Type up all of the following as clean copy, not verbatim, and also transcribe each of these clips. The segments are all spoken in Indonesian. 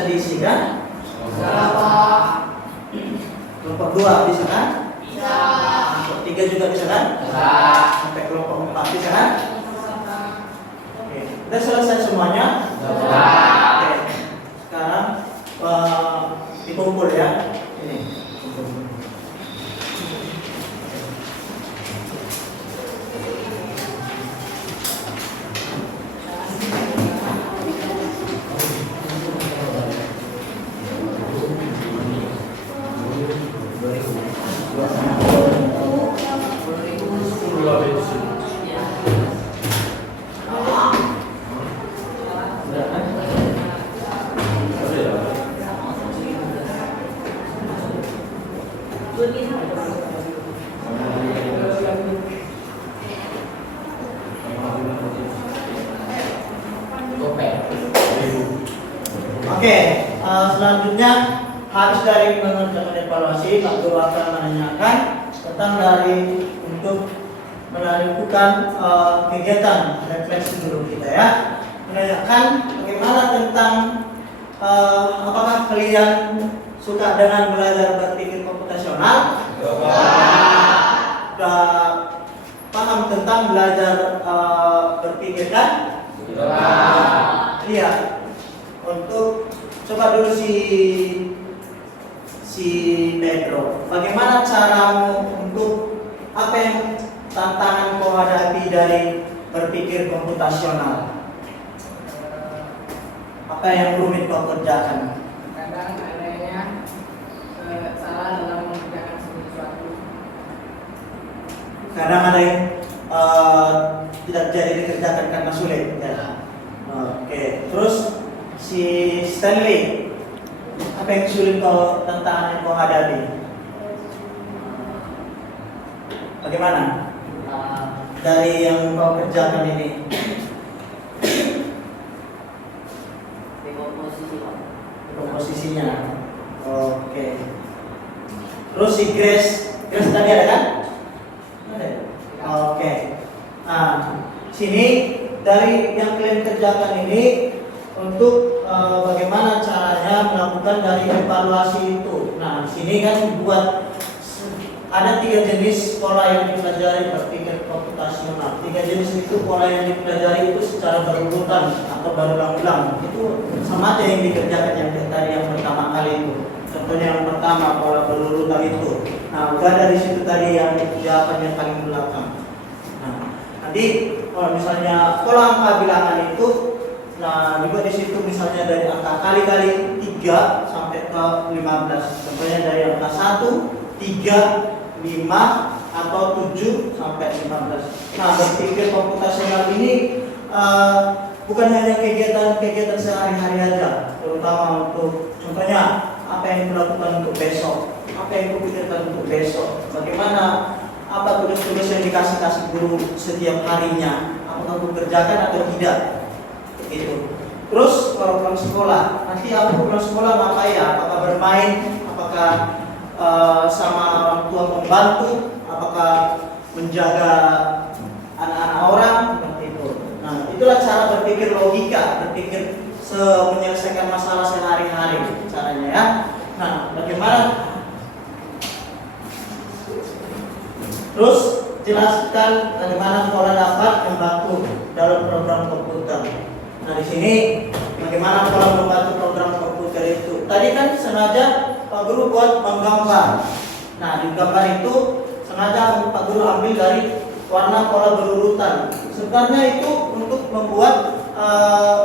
bisa diisi kan? Bisa. Kelompok 2 bisa kan? Bisa. Kelompok 3 juga bisa kan? Bisa. Sampai kelompok 4 bisa kan? Oke, udah selesai semuanya? Bisa. Oke, sekarang dikumpul ya. Ini. Oke, selanjutnya harus dari mengerjakan evaluasi, Pak Guru akan menanyakan tentang dari untuk melakukan kegiatan refleksi guru kita ya. Menanyakan bagaimana tentang apakah kalian suka dengan belajar berpikir komputasional? Sudah paham tentang belajar berpikir kan? Iya. Untuk coba dulu si Pedro, bagaimana caramu untuk apa yang tantangan kau hadapi dari berpikir komputasional? Apa yang rumit kau kerjakan? Kadang adanya salah dalam mengerjakan sesuatu. Kadang ada yang tidak jadi dikerjakan karena sulit ya. Oke, terus si Stanley, apa yang sulit kau tantangan yang kau hadapi? Bagaimana dari yang kau kerjakan ini? Komposisinya. Oke. Terus si Grace tadi ada kan? Ada. Oke. Nah, sini dari yang kalian kerjakan ini untuk bagaimana caranya melakukan dari evaluasi itu. Nah, di sini kan buat ada 3 jenis pola yang dipelajari berpikir komputasional. 3 jenis itu pola yang dipelajari itu secara berurutan atau berulang-ulang. Itu sama aja yang dikerjakan yang tadi yang pertama kali itu. Contohnya yang pertama pola berurutan itu. Nah, udah dari situ tadi yang jawaban yang paling belakang. Nah, nanti kalau misalnya pola angka bilangan itu, nah juga di situ misalnya dari angka kali-kali 3 sampai ke 15. Contohnya dari angka 1, 3, 5 atau 7 sampai 15. Nah, berpikir komputasional ini bukan hanya kegiatan sehari-hari aja, terutama untuk contohnya apa yang dilakukan untuk besok, apa yang kupikirkan untuk besok, bagaimana apa tugas-tugas yang dikasih guru setiap harinya, apakah aku kerjakan atau tidak, gitu. Terus kalau pulang sekolah, nanti aku pulang sekolah ngapain ya? Apakah bermain, apakah sama orang tua membantu, apakah menjaga anak-anak orang, seperti itu. Nah, itulah cara berpikir logika, berpikir menyelesaikan masalah sehari-hari caranya ya. Nah, bagaimana? Terus jelaskan bagaimana sekolah dapat membantu dalam program komputer. Nah, di sini bagaimana pola membantu program komputer itu. Tadi kan sengaja Pak Guru buat menggambar. Nah, di gambar itu sengaja Pak Guru ambil dari warna pola berurutan. Sebenarnya itu untuk membuat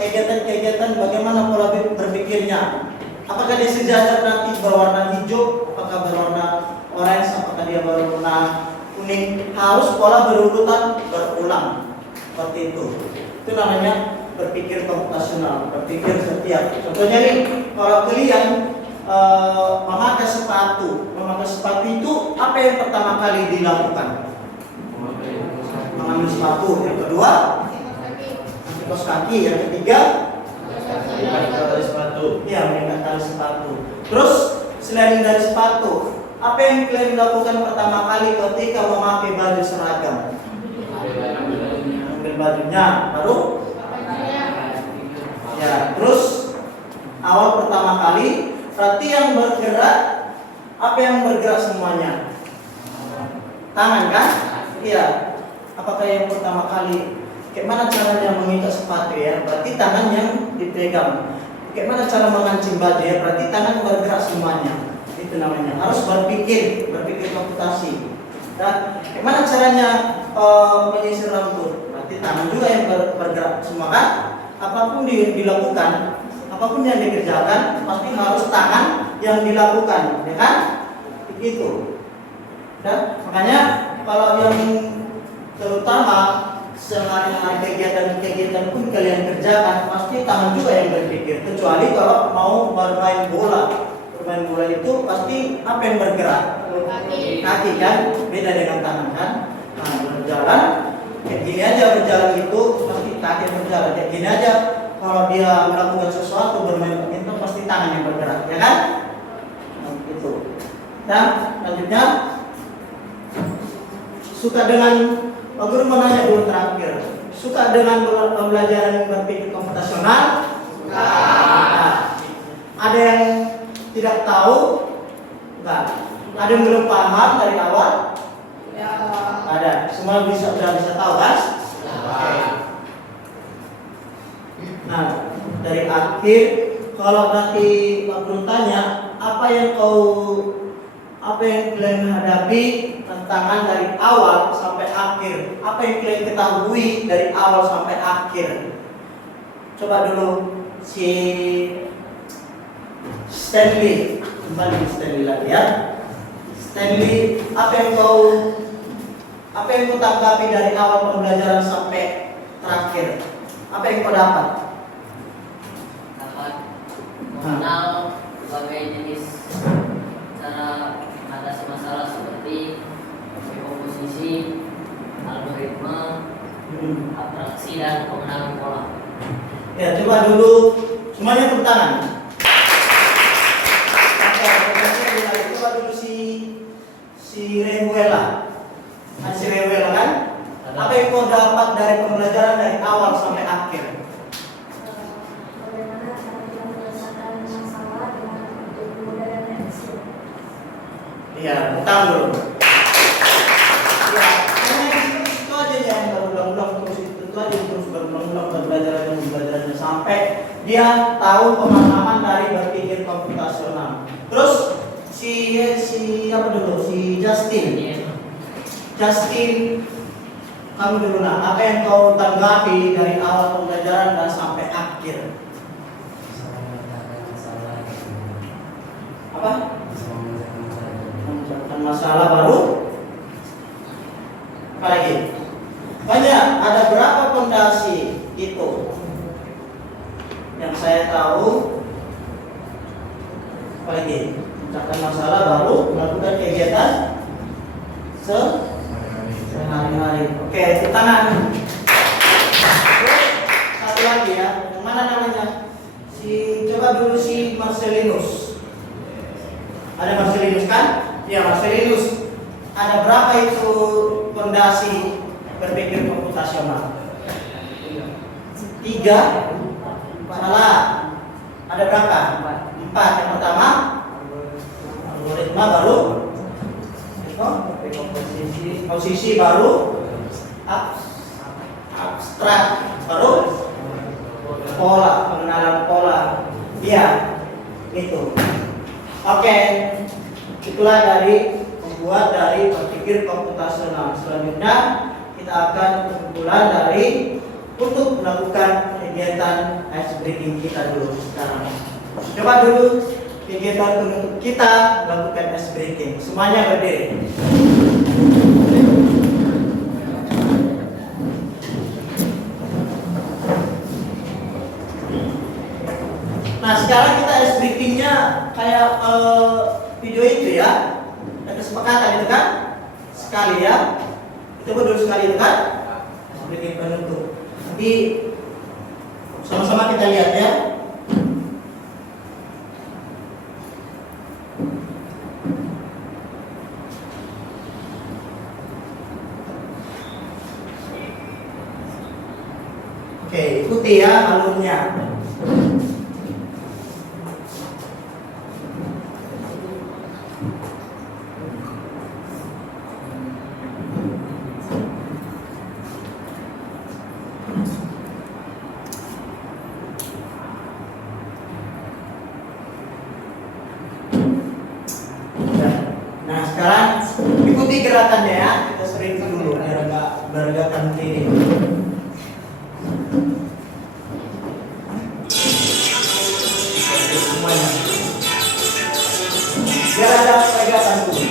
kegiatan-kegiatan bagaimana pola berpikirnya. Apakah dia sejajar nanti berwarna hijau, apakah berwarna orange, apakah dia berwarna kuning. Harus pola berurutan berulang. Seperti itu. Itu namanya berpikir komputasional, berpikir setiap. Contohnya nih, kalau kalian memakai sepatu itu apa yang pertama kali dilakukan? Mengambil sepatu. Yang kedua, kos kaki. Yang ketiga, Tali sepatu. ya mengikat tali sepatu. Terus selain dari sepatu, apa yang kalian lakukan pertama kali ketika memakai baju seragam? Ambil bajunya, baru ya, terus awal pertama kali, berarti yang bergerak, apa yang bergerak semuanya? Tangan kan? Iya. Apakah yang pertama kali? Bagaimana caranya mengikat sepatu ya? Berarti tangan yang dipegang. Bagaimana cara mengancing baju ya? Berarti tangan bergerak semuanya. Itu namanya. Harus berpikir komputasi. Dan bagaimana caranya menyisir rambut? Berarti tangan juga yang bergerak semua kan? Apapun dilakukan, apapun yang dikerjakan, pasti harus tangan yang dilakukan, ya kan? Begitu. Dan makanya kalau yang terutama sehari-hari kegiatan pun kalian kerjakan, pasti tangan juga yang berpikir. Kecuali kalau mau bermain bola. Bermain bola itu pasti apa yang bergerak? Kaki kan? Beda dengan tangan kan? Nah, berjalan kayak gini aja, berjalan itu pasti kaki yang berjalan. Kayak gini aja, kalau dia melakukan sesuatu bermain badminton pasti tangan yang bergerak, ya kan? Nah, itu. Dan selanjutnya suka dengan Pak Guru mau nanya dulu terakhir. Suka dengan pembelajaran berpikir komputasional? Nah, ada yang tidak tahu? Enggak. Ada yang belum paham dari awal? Ya. Ada. Semua sudah bisa tahu kan? Oke. Nah, dari akhir kalau nanti Pak Guru tanya, apa yang kalian hadapi tantangan dari awal sampai akhir? Apa yang kalian ketahui dari awal sampai akhir? Coba dulu si Stanley, kembali Stanley lagi ya. Stanley, apa yang kau tanggapi dari awal pembelajaran sampai terakhir? Apa yang kau dapat? Dapat mengenal berbagai jenis cara mengatasi masalah seperti komposisi, algoritma, abstraksi, dan pemenangan pola. Ya, coba dulu semuanya tepuk tangan. Coba dulu si Rehuela. Si Rehuela kan? Apa yang kau dapat dari pembelajaran dari awal sampai akhir? Bagaimana cara menyelesaikan masalah dengan lebih mudah dan efisien. Iya, tepuk dulu. Ya, karena itu aja yang berulang-ulang terus itu aja terus berulang-ulang pembelajarannya sampai dia tahu pemahaman dari berpikir komputasional. Terus si apa dulu? Si Justin, kamu dulu nah, apa yang kau tanggapi dari awal pembelajaran dan sampai akhir? Apa? Memecahkan masalah baru. Apa lagi? Banyak. Ada berapa fondasi itu? Yang saya tahu. Apa lagi? Memecahkan masalah baru, melakukan kegiatan sehari-hari. Oke, tepuk tangan. Satu lagi ya. Yang mana namanya? Coba dulu si Marcelinus. Ada Marcelinus kan? Ya, Marcelinus. Ada berapa itu fondasi berpikir komputasional? 3. Salah. Ada berapa? 4. Yang pertama algoritma baru posisi baru abstrak baru pola, pengenalan pola. Iya, itu. Oke, itulah dari pembuat dari berpikir komputasional. Selanjutnya kita akan kesimpulan dari untuk melakukan kegiatan ice breaking kita dulu sekarang. Coba dulu kegiatan untuk kita melakukan ice breaking. Semuanya berdiri. Nah, sekarang kita ice breakingnya kayak video itu ya. Ada kesepakatan itu kan? Sekali ya. Coba dulu sekali itu kan? Ice breaking penutup. Nanti sama-sama kita lihat ya. Oke, ikuti ya alurnya. ikuti gerakannya ya. Kita sering dulu biar nggak bergerak kiri. Semuanya. Biar ada pegangan dulu.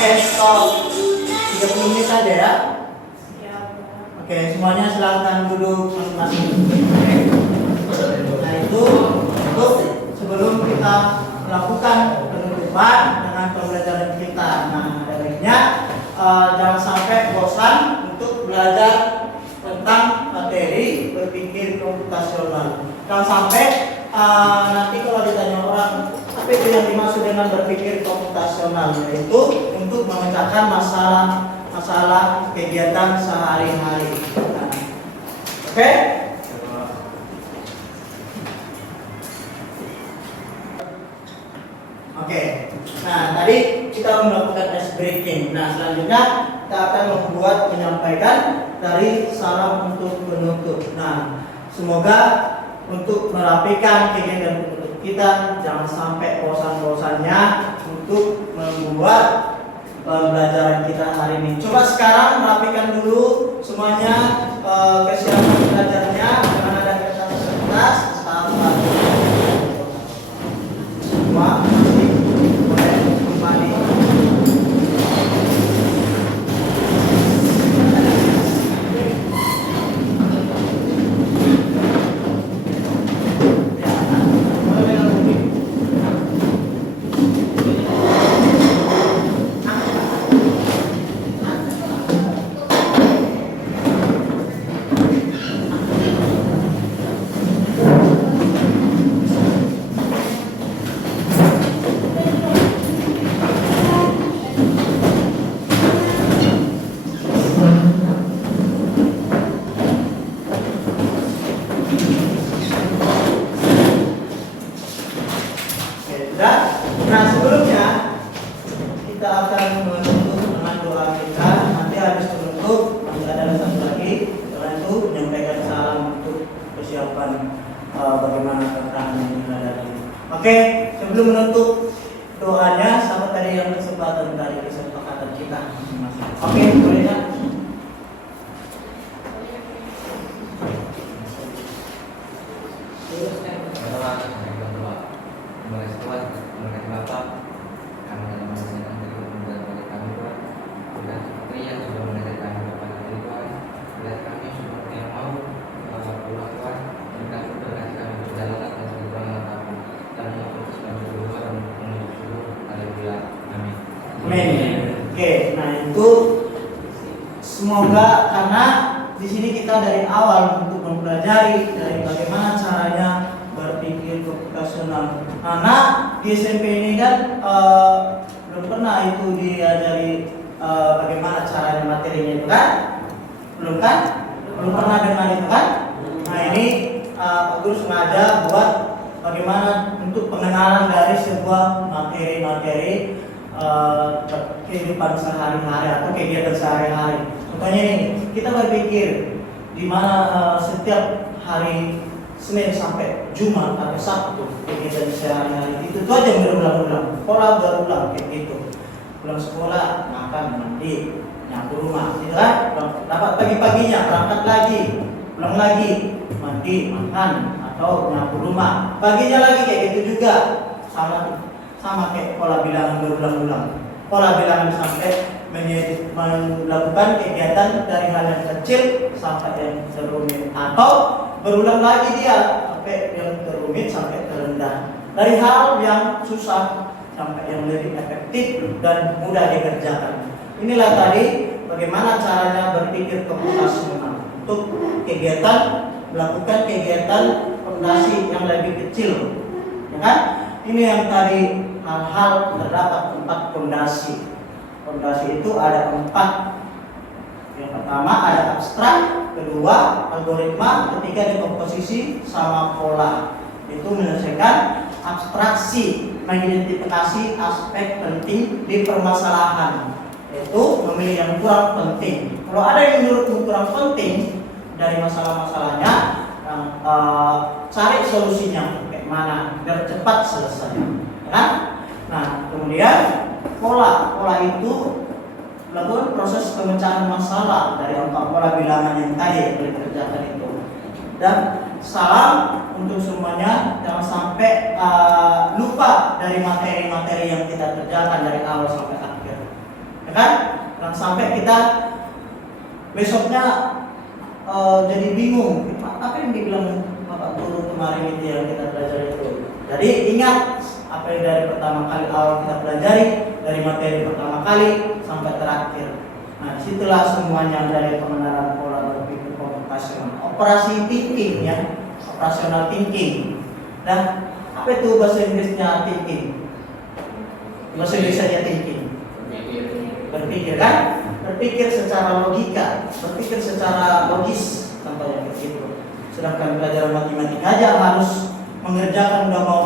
Oke, stop. 30 menit saja ya. Oke, semuanya silakan duduk masing-masing. Nah itu untuk sebelum kita melakukan penutupan dengan pembelajaran kita. Nah, ada baiknya jangan sampai bosan untuk belajar tentang materi berpikir komputasional. Jangan sampai nanti kalau ditanya orang apa itu yang dimaksud dengan berpikir komputasional, yaitu untuk memecahkan masalah kegiatan sehari-hari. Nah, oke? Oke. Nah, tadi kita melakukan ice breaking. Nah, selanjutnya kita akan menyampaikan dari salam untuk penutup. Nah, semoga untuk merapikan kegiatan penutup kita jangan sampai bosan-bosannya untuk membuat pembelajaran kita hari ini. Coba sekarang merapikan dulu semuanya kesiapan belajarnya dengan ada kertas sama semua boleh kembali. Nah, sebelumnya kita akan menutup dengan doa kita. Nanti habis menutup masih ada satu lagi. Setelah itu menyampaikan salam untuk persiapan bagaimana keterangan yang ada ini. Oke, sebelum menutup doanya, sama tadi yang kesempatan dari kesepakatan kita masing-masing. Oke, boleh kan? Oke, nah itu semoga karena di sini kita dari awal untuk mempelajari dari bagaimana caranya berpikir komputasional. Karena di SMP ini kan belum pernah itu diajari bagaimana caranya materinya itu kan, belum kan? Belum pernah dengar itu kan? Nah ini Pak Guru sengaja buat bagaimana untuk pengenalan dari sebuah materi-materi kehidupan sehari-hari atau kegiatan sehari-hari. Contohnya ini, kita berpikir di mana setiap hari Senin sampai Jumat atau Sabtu kegiatan sehari-hari itu aja berulang-ulang, pola berulang kayak gitu. Pulang sekolah, makan, mandi, nyapu rumah, gitu kan? Dapat pagi-paginya berangkat lagi, pulang lagi, mandi, makan, atau nyapu rumah. Paginya lagi kayak gitu juga, sama kayak pola bilangan berulang-ulang. Pola bilangan sampai melakukan kegiatan dari hal yang kecil sampai yang terumit, atau berulang lagi dia sampai yang terumit sampai terendah. dari hal yang susah sampai yang lebih efektif dan mudah dikerjakan. Inilah tadi bagaimana caranya berpikir komputasional untuk melakukan kegiatan fondasi yang lebih kecil, ya kan? Ini yang tadi hal-hal terdapat 4 fondasi. Fondasi itu ada 4. Yang pertama ada abstrak, kedua algoritma, ketiga dekomposisi, sama pola. Itu menyelesaikan abstraksi, mengidentifikasi aspek penting di permasalahan, yaitu memilih yang kurang penting. Kalau ada yang menurutmu kurang penting dari masalah-masalahnya, cari solusinya kayak mana biar cepat selesai, kan? Nah, kemudian pola itu melakukan proses pemecahan masalah dari 4 pola bilangan yang tadi yang dikerjakan itu. Dan salam untuk semuanya, jangan sampai lupa dari materi-materi yang kita kerjakan dari awal sampai akhir, ya kan? Jangan sampai kita besoknya jadi bingung, apa yang dibilang Bapak Guru kemarin itu yang kita belajar itu. Jadi ingat apa yang dari pertama kali awal kita pelajari, dari materi pertama kali sampai terakhir. Nah, disitulah semuanya dari pengenalan pola berpikir komputasional, operasi thinking ya, operational thinking. Dan apa itu bahasa Inggrisnya thinking? Bahasa Indonesia thinking. Berpikir kan? Berpikir secara logika, berpikir secara logis, contohnya begitu. Sedangkan pelajaran matematika aja harus mengerjakan, udah mau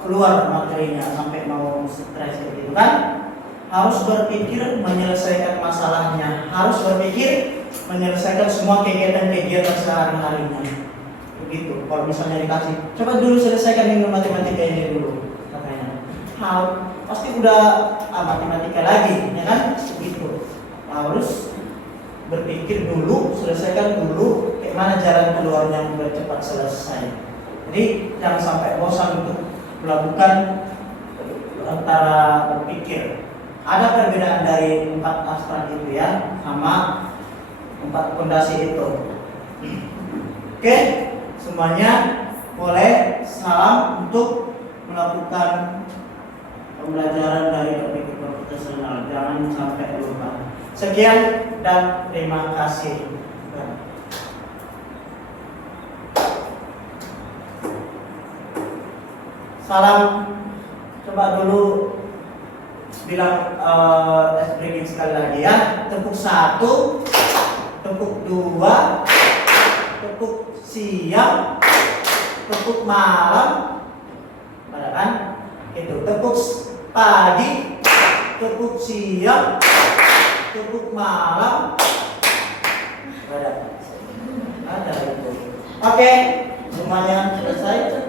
keluar materinya sampai mau stres gitu kan. Harus berpikir menyelesaikan masalahnya, harus berpikir menyelesaikan semua kegiatan-kegiatan sehari-harinya. Begitu. Kalau misalnya dikasih, coba dulu selesaikan ilmu matematika ini dulu, katanya. Pasti udah matematika lagi, ya kan? Begitu. Harus berpikir dulu, selesaikan dulu, kayak mana jalan keluarnya biar cepat selesai. Jadi jangan sampai bosan untuk melakukan antara berpikir. Ada perbedaan dari 4 abstrak itu ya, sama 4 fondasi itu. Oke, semuanya boleh salam untuk melakukan pembelajaran dari berpikir komputasional. Jangan sampai lupa. Sekian dan terima kasih. Salam. Coba dulu bilang tes breaking sekali lagi ya. Tepuk 1, tepuk 2, tepuk siang, tepuk malam, ada kan? Itu tepuk pagi, tepuk siang, tepuk malam, ada itu. Oke, semuanya selesai.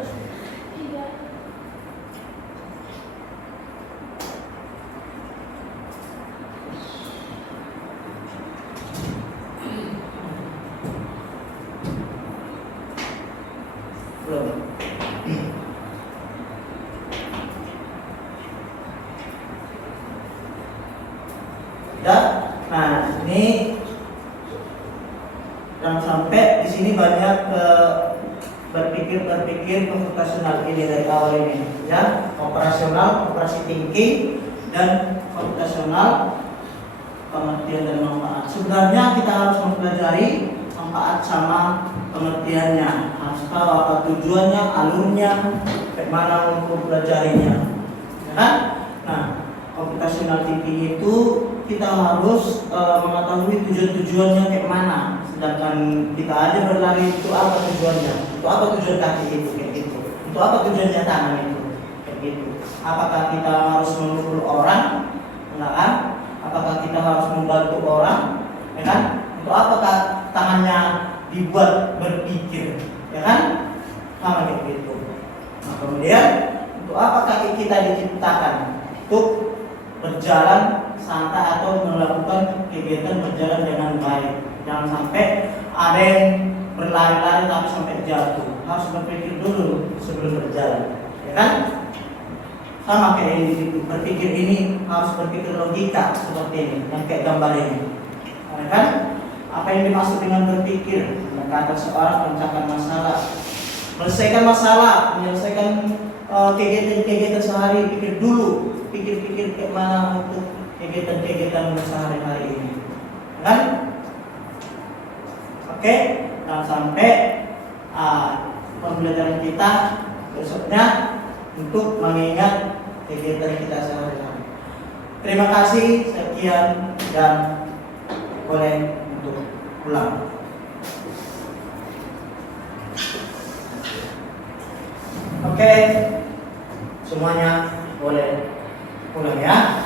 Nah, ini jangan sampai di sini banyak berpikir komputasional ini dari awal ini, ya, operasional, operasi thinking, dan komputasional, pengertian dan manfaat. Sebenarnya kita harus mempelajari manfaat sama pengertiannya, harus tahu apa tujuannya, alurnya, bagaimana untuk pelajarinya, ya kan? Nah, computational thinking itu kita harus mengetahui tujuan-tujuannya kayak mana. Sedangkan kita aja berlari, itu apa tujuannya? Itu apa tujuan kaki itu kayak gitu? Itu apa tujuannya tangan itu kayak gitu? Apakah kita harus memukul orang? Enggak kan? Apakah kita harus membantu orang? Ya kan? Untuk apakah tangannya dibuat berpikir? Ya kan? Sama kayak gitu. Nah, kemudian untuk apa kaki kita diciptakan? Untuk berjalan santai atau melakukan kegiatan berjalan dengan baik. Jangan sampai ada yang berlari-lari tapi sampai jatuh. Harus berpikir dulu sebelum berjalan, ya kan? Sama kayak ini, berpikir ini harus berpikir logika seperti ini, yang kayak gambar ini, ya kan? Apa yang dimaksud dengan berpikir? Kata seorang memecahkan masalah, Menyelesaikan masalah, menyelesaikan kegiatan-kegiatan sehari, pikir kemana untuk kegiatan-kegiatan sehari-hari ini, kan? Oke, jangan sampai pembelajaran kita besoknya untuk mengingat kegiatan kita sehari-hari. Terima kasih, sekian dan boleh untuk pulang. Oke, semuanya boleh pulang ya.